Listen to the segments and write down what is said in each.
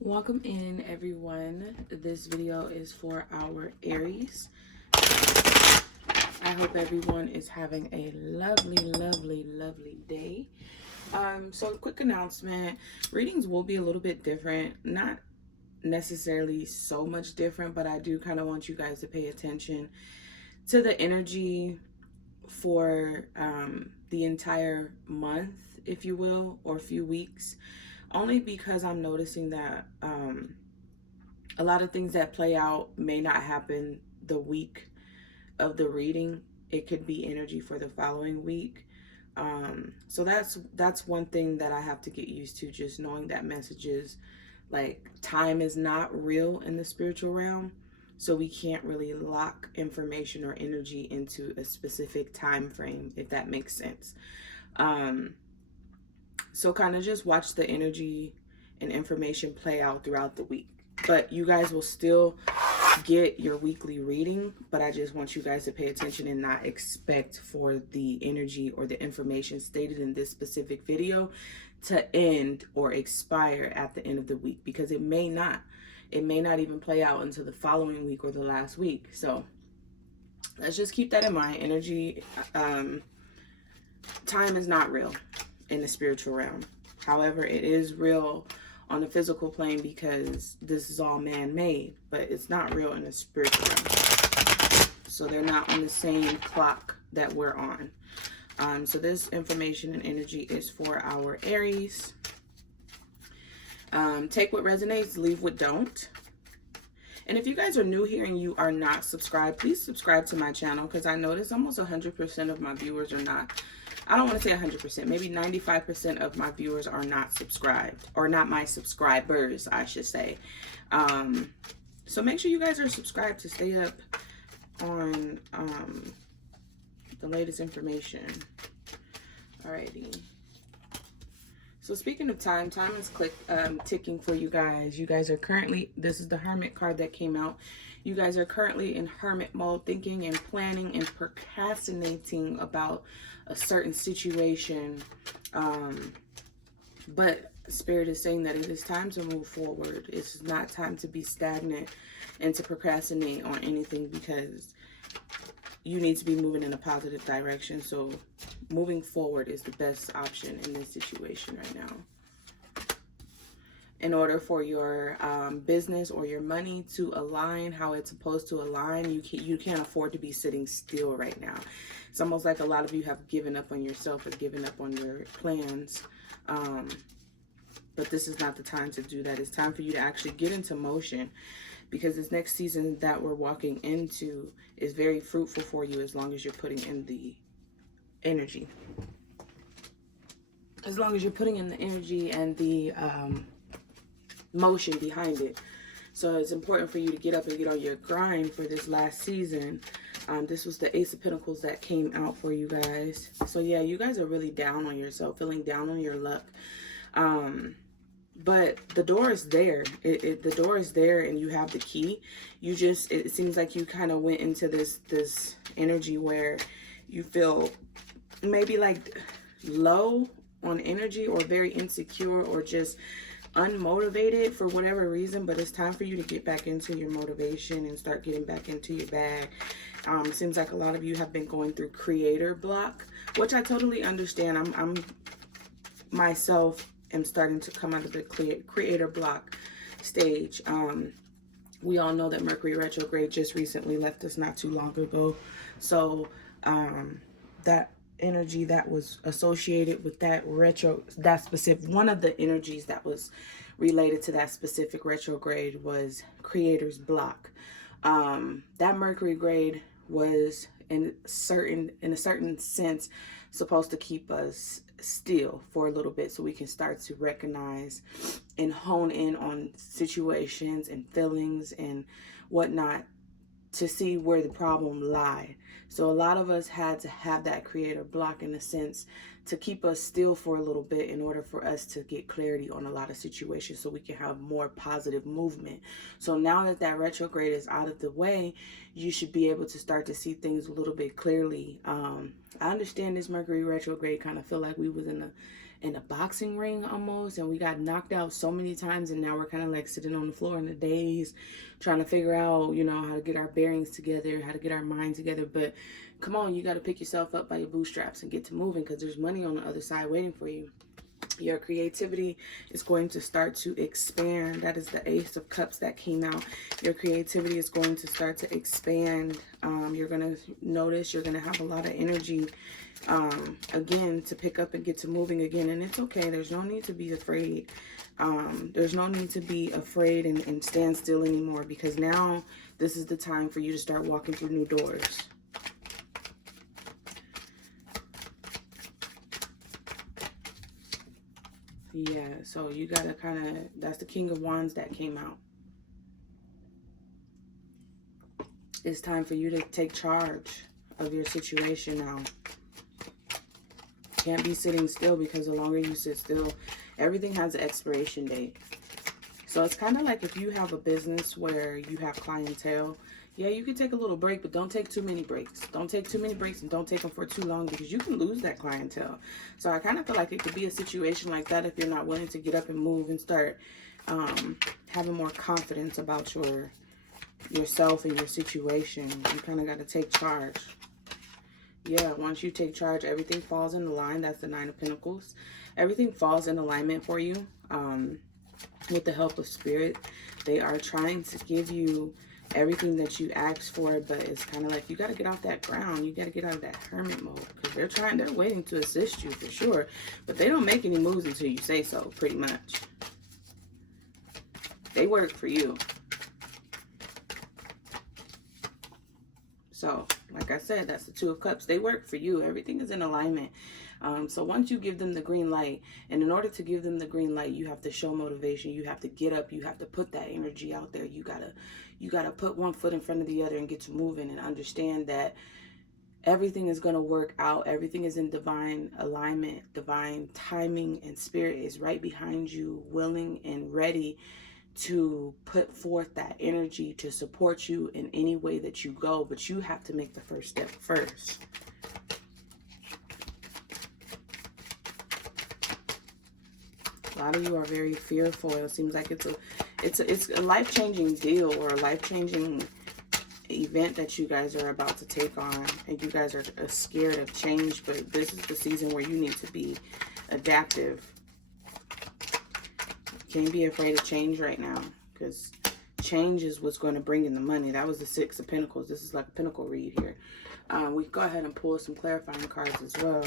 Welcome in, everyone. This video is for our Aries. I hope everyone is having a lovely day. So quick announcement. Readings will be a little bit different. Not necessarily so much different, but I do kind of want you guys to pay attention to the energy for the entire month, if you will, or a few weeks. Only because I'm noticing that a lot of things that play out may not happen the week of the reading. It could be energy for the following week. So that's one thing that I have to get used to, just knowing that messages like time is not real in the spiritual realm. So we can't really lock information or energy into a specific time frame, if that makes sense. So kind of just watch the energy and information play out throughout the week. But you guys will still get your weekly reading, but I just want you guys to pay attention and not expect for the energy or the information stated in this specific video to end or expire at the end of the week, because it may not. It may not even play out until the following week or the last week. So let's just keep that in mind. Energy, time is not real in the spiritual realm. However, it is real on the physical plane because this is all man-made, but it's not real in the spiritual realm. So they're not on the same clock that we're on. So this information and energy is for our Aries. Take what resonates, leave what don't. And if you guys are new here and you are not subscribed, please subscribe to my channel, because I notice almost 100% of my viewers are not. I don't want to say 100%, maybe 95% of my viewers are not subscribed, or not my subscribers, I should say. So make sure you guys are subscribed to stay up on the latest information. Alrighty. So speaking of time, time is ticking for you guys. You guys are currently, this is the Hermit card that came out. You guys are currently in hermit mode, thinking and planning and procrastinating about a certain situation. But Spirit is saying that it is time to move forward. It's not time to be stagnant and to procrastinate on anything, because you need to be moving in a positive direction. So moving forward is the best option in this situation right now. In order for your business or your money to align how it's supposed to align, you can't afford to be sitting still right now. It's almost like a lot of you have given up on yourself or given up on your plans. But this is not the time to do that. It's time for you to actually get into motion, because this next season that we're walking into is very fruitful for you, as long as you're putting in the energy. As long as you're putting in the energy and the motion behind it. So it's important for you to get up and get on your grind for this last season. This was the Ace of Pentacles that came out for you guys. So yeah, you guys are really down on yourself, feeling down on your luck. But the door is there. The door is there, and you have the key. You just, it seems like you kind of went into this energy where you feel maybe like low on energy, or very insecure, or just unmotivated for whatever reason. But it's time for you to get back into your motivation and start getting back into your bag. Seems like a lot of you have been going through creator block, which I totally understand. I'm myself am starting to come out of the creator block stage. We all know that Mercury retrograde just recently left us not too long ago. So that energy that was associated with that specific, one of the energies that was related to that specific retrograde was creator's block. That Mercury grade was in a certain sense supposed to keep us still for a little bit, so we can start to recognize and hone in on situations and feelings and whatnot, to see where the problem lied. So a lot of us had to have that creator block, in a sense, to keep us still for a little bit, in order for us to get clarity on a lot of situations, so we can have more positive movement. So now that that retrograde is out of the way, you should be able to start to see things a little bit clearly. I understand this Mercury retrograde kind of feel like we was in in a boxing ring almost, and we got knocked out so many times, and now we're kind of like sitting on the floor in the daze trying to figure out, you know, how to get our bearings together, how to get our mind together. But come on, you got to pick yourself up by your bootstraps and get to moving, because there's money on the other side waiting for you. Your creativity is going to start to expand. That is the Ace of Cups that came out. Your creativity is going to start to expand. You're going to notice you're going to have a lot of energy again to pick up and get to moving again. And it's okay. There's no need to be afraid. There's no need to be afraid and stand still anymore, because now this is the time for you to start walking through new doors. Yeah, so you gotta kind of, that's the King of Wands that came out. It's time for you to take charge of your situation now. Can't be sitting still, because the longer you sit still, everything has an expiration date. So it's kind of like if you have a business where you have clientele, yeah, you can take a little break, but don't take too many breaks. Don't take too many breaks, and don't take them for too long, because you can lose that clientele. So I kind of feel like it could be a situation like that if you're not willing to get up and move and start having more confidence about yourself and your situation. You kind of got to take charge. Yeah, once you take charge, everything falls in line. That's the Nine of Pentacles. Everything falls in alignment for you with the help of Spirit. They are trying to give you everything that you asked for, but it's kind of like you got to get off that ground. You got to get out of that hermit mode, because they're waiting to assist you for sure, but they don't make any moves until you say so, pretty much. They work for you. So like I said, that's the Two of Cups. They work for you. Everything is in alignment. So once you give them the green light, and in order to give them the green light, you have to show motivation. You have to get up. You have to put that energy out there. You gotta put one foot in front of the other and get to moving, and understand that everything is going to work out. Everything is in divine alignment, divine timing, and Spirit is right behind you, willing and ready to put forth that energy to support you in any way that you go. But you have to make the first step first. A lot of you are very fearful. It seems like it's a life-changing deal, or a life-changing event that you guys are about to take on, and you guys are scared of change. But this is the season where you need to be adaptive. You can't be afraid of change right now, because change is what's going to bring in the money. That was the Six of Pentacles. This is like a Pentacle read here. We can go ahead and pull some clarifying cards as well.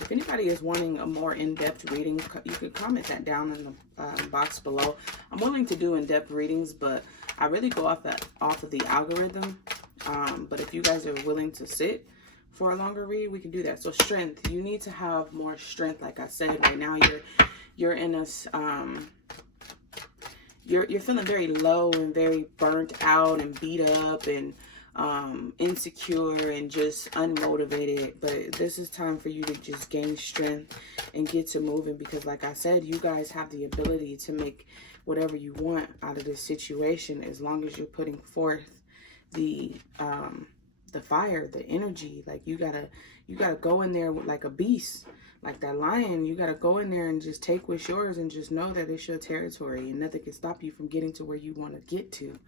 If anybody is wanting a more in-depth reading, you could comment that down in the box below. I'm willing to do in-depth readings, but I really go off of the algorithm. But if you guys are willing to sit for a longer read, we can do that. So strength, you need to have more strength. Like I said, right now you're in a you're feeling very low and very burnt out and beat up and insecure and just unmotivated. But this is time for you to just gain strength and get to moving, because like I said, you guys have the ability to make whatever you want out of this situation, as long as you're putting forth the fire, the energy. Like you gotta go in there with, like a beast, like that lion. You gotta go in there and just take what's yours, and just know that it's your territory, and nothing can stop you from getting to where you want to get to.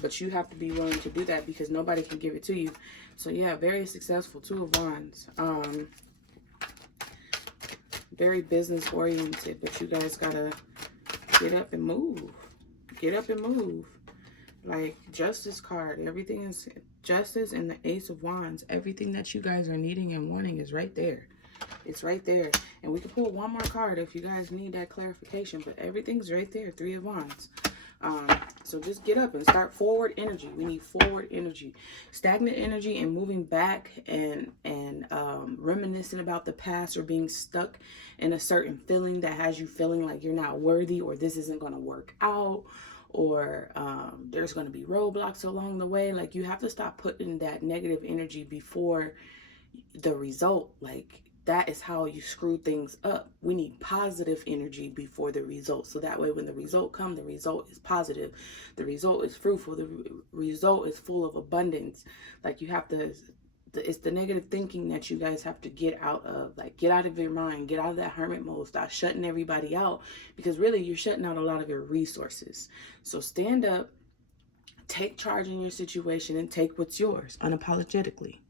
But you have to be willing to do that, because nobody can give it to you. So yeah, very successful. Two of Wands. Very business oriented, but you guys gotta get up and move. Get up and move. Like Justice card. Everything is Justice and the Ace of Wands. Everything that you guys are needing and wanting is right there. It's right there. And we can pull one more card if you guys need that clarification, but everything's right there. Three of Wands. So just get up and start forward energy. We need forward energy. Stagnant energy and moving back and reminiscing about the past, or being stuck in a certain feeling that has you feeling like you're not worthy, or this isn't going to work out, or there's going to be roadblocks along the way. Like, you have to stop putting that negative energy before the result. Like, that is how you screw things up. We need positive energy before the result. So that way when the result comes, the result is positive. The result is fruitful. The result is full of abundance. Like you have to, it's the negative thinking that you guys have to get out of. Like get out of your mind, get out of that hermit mode, stop shutting everybody out, because really you're shutting out a lot of your resources. So stand up, take charge in your situation, and take what's yours unapologetically.